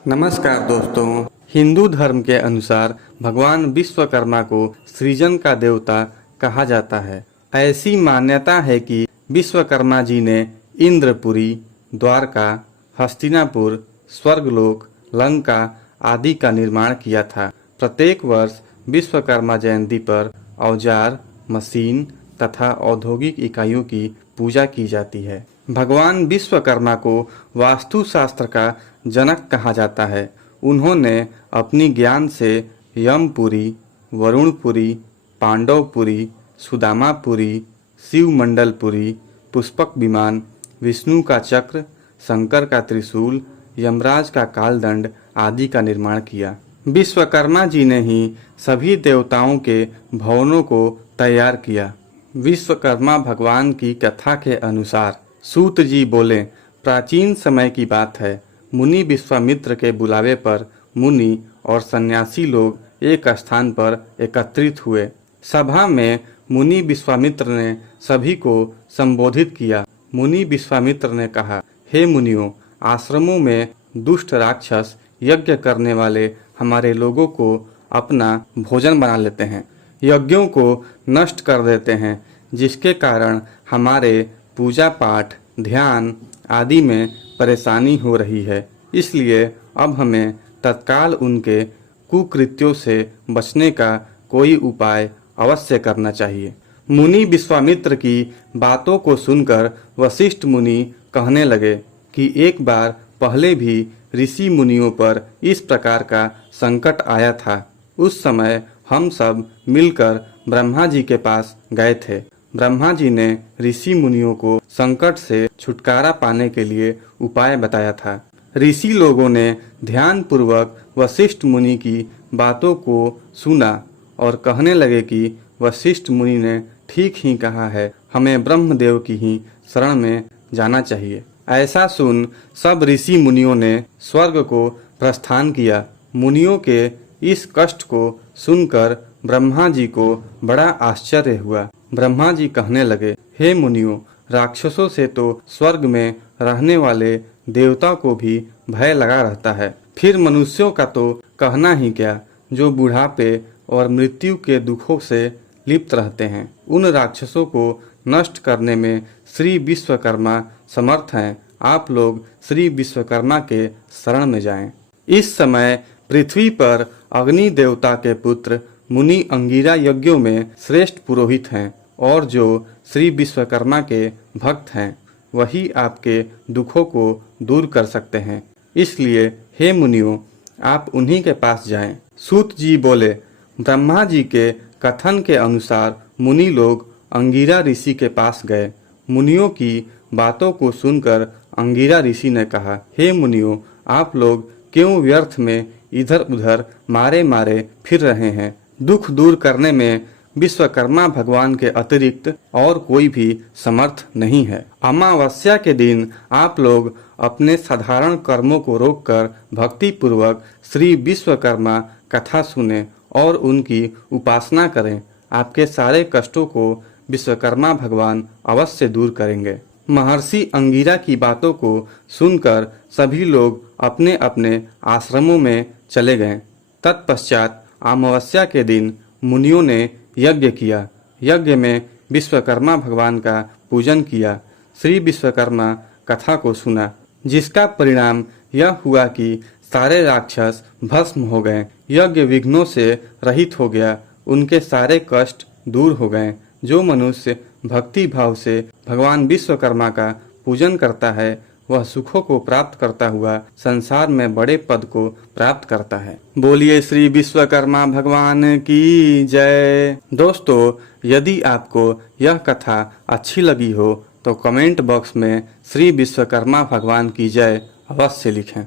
नमस्कार दोस्तों, हिंदू धर्म के अनुसार भगवान विश्वकर्मा को सृजन का देवता कहा जाता है। ऐसी मान्यता है कि विश्वकर्मा जी ने इंद्रपुरी, द्वारका, हस्तिनापुर, स्वर्गलोक, लंका आदि का निर्माण किया था। प्रत्येक वर्ष विश्वकर्मा जयंती पर औजार, मशीन तथा औद्योगिक इकाइयों की पूजा की जाती है। भगवान विश्वकर्मा को वास्तुशास्त्र का जनक कहा जाता है। उन्होंने अपनी ज्ञान से यमपुरी, वरुणपुरी, पांडवपुरी, सुदामापुरी, शिवमंडलपुरी, पुष्पक विमान, विष्णु का चक्र, शंकर का त्रिशूल, यमराज का कालदंड आदि का निर्माण किया। विश्वकर्मा जी ने ही सभी देवताओं के भवनों को तैयार किया। विश्वकर्मा भगवान की कथा के अनुसार सूत जी बोले, प्राचीन समय की बात है। मुनि विश्वामित्र के बुलावे पर मुनि और सन्यासी लोग एक स्थान पर एकत्रित हुए। सभा में मुनि विश्वामित्र ने सभी को संबोधित किया। मुनि विश्वामित्र ने कहा, हे मुनियों, आश्रमों में दुष्ट राक्षस यज्ञ करने वाले हमारे लोगों को अपना भोजन बना लेते हैं, यज्ञों को नष्ट कर देते हैं, जिसके कारण हमारे पूजा पाठ, ध्यान आदि में परेशानी हो रही है। इसलिए अब हमें तत्काल उनके कुकृत्यों से बचने का कोई उपाय अवश्य करना चाहिए। मुनि विश्वामित्र की बातों को सुनकर वशिष्ठ मुनि कहने लगे कि एक बार पहले भी ऋषि मुनियों पर इस प्रकार का संकट आया था। उस समय हम सब मिलकर ब्रह्मा जी के पास गए थे। ब्रह्मा जी ने ऋषि मुनियों को संकट से छुटकारा पाने के लिए उपाय बताया था। ऋषि लोगों ने ध्यान पूर्वक वशिष्ठ मुनि की बातों को सुना और कहने लगे कि वशिष्ठ मुनि ने ठीक ही कहा है, हमें ब्रह्मदेव की ही शरण में जाना चाहिए। ऐसा सुन सब ऋषि मुनियों ने स्वर्ग को प्रस्थान किया। मुनियों के इस कष्ट को सुनकर ब्रह्मा जी को बड़ा आश्चर्य हुआ। ब्रह्मा जी कहने लगे, हे मुनियों, राक्षसों से तो स्वर्ग में रहने वाले देवता को भी भय लगा रहता है, फिर मनुष्यों का तो कहना ही क्या, जो बुढ़ापे और मृत्यु के दुखों से लिप्त रहते हैं। उन राक्षसों को नष्ट करने में श्री विश्वकर्मा समर्थ हैं। आप लोग श्री विश्वकर्मा के शरण में जाएं। इस समय पृथ्वी पर अग्नि देवता के पुत्र मुनि अंगिरा यज्ञों में श्रेष्ठ पुरोहित हैं और जो श्री विश्वकर्मा के भक्त हैं वही आपके दुखों को दूर कर सकते हैं। इसलिए हे मुनियों, आप उन्हीं के पास जाएं। सूत जी बोले, ब्रह्मा जी के कथन के अनुसार मुनि लोग अंगिरा ऋषि के पास गए। मुनियों की बातों को सुनकर अंगिरा ऋषि ने कहा, हे मुनियों, आप लोग क्यों व्यर्थ में इधर उधर मारे मारे फिर रहे हैं। दुख दूर करने में विश्वकर्मा भगवान के अतिरिक्त और कोई भी समर्थ नहीं है। अमावस्या के दिन आप लोग अपने साधारण कर्मों को रोककर भक्ति पूर्वक श्री विश्वकर्मा कथा सुने और उनकी उपासना करें। आपके सारे कष्टों को विश्वकर्मा भगवान अवश्य दूर करेंगे। महर्षि अंगिरा की बातों को सुनकर सभी लोग अपने अपने आश्रमों में चले गए। तत्पश्चात अमावस्या के दिन मुनियों ने यज्ञ किया। यज्ञ में विश्वकर्मा भगवान का पूजन किया। श्री विश्वकर्मा कथा को सुना, जिसका परिणाम यह हुआ कि सारे राक्षस भस्म हो गए। यज्ञ विघ्नों से रहित हो गया। उनके सारे कष्ट दूर हो गए। जो मनुष्य भक्ति भाव से भगवान विश्वकर्मा का पूजन करता है वह सुखों को प्राप्त करता हुआ संसार में बड़े पद को प्राप्त करता है। बोलिए श्री विश्वकर्मा भगवान की जय। दोस्तों, यदि आपको यह कथा अच्छी लगी हो तो कमेंट बॉक्स में श्री विश्वकर्मा भगवान की जय अवश्य लिखें।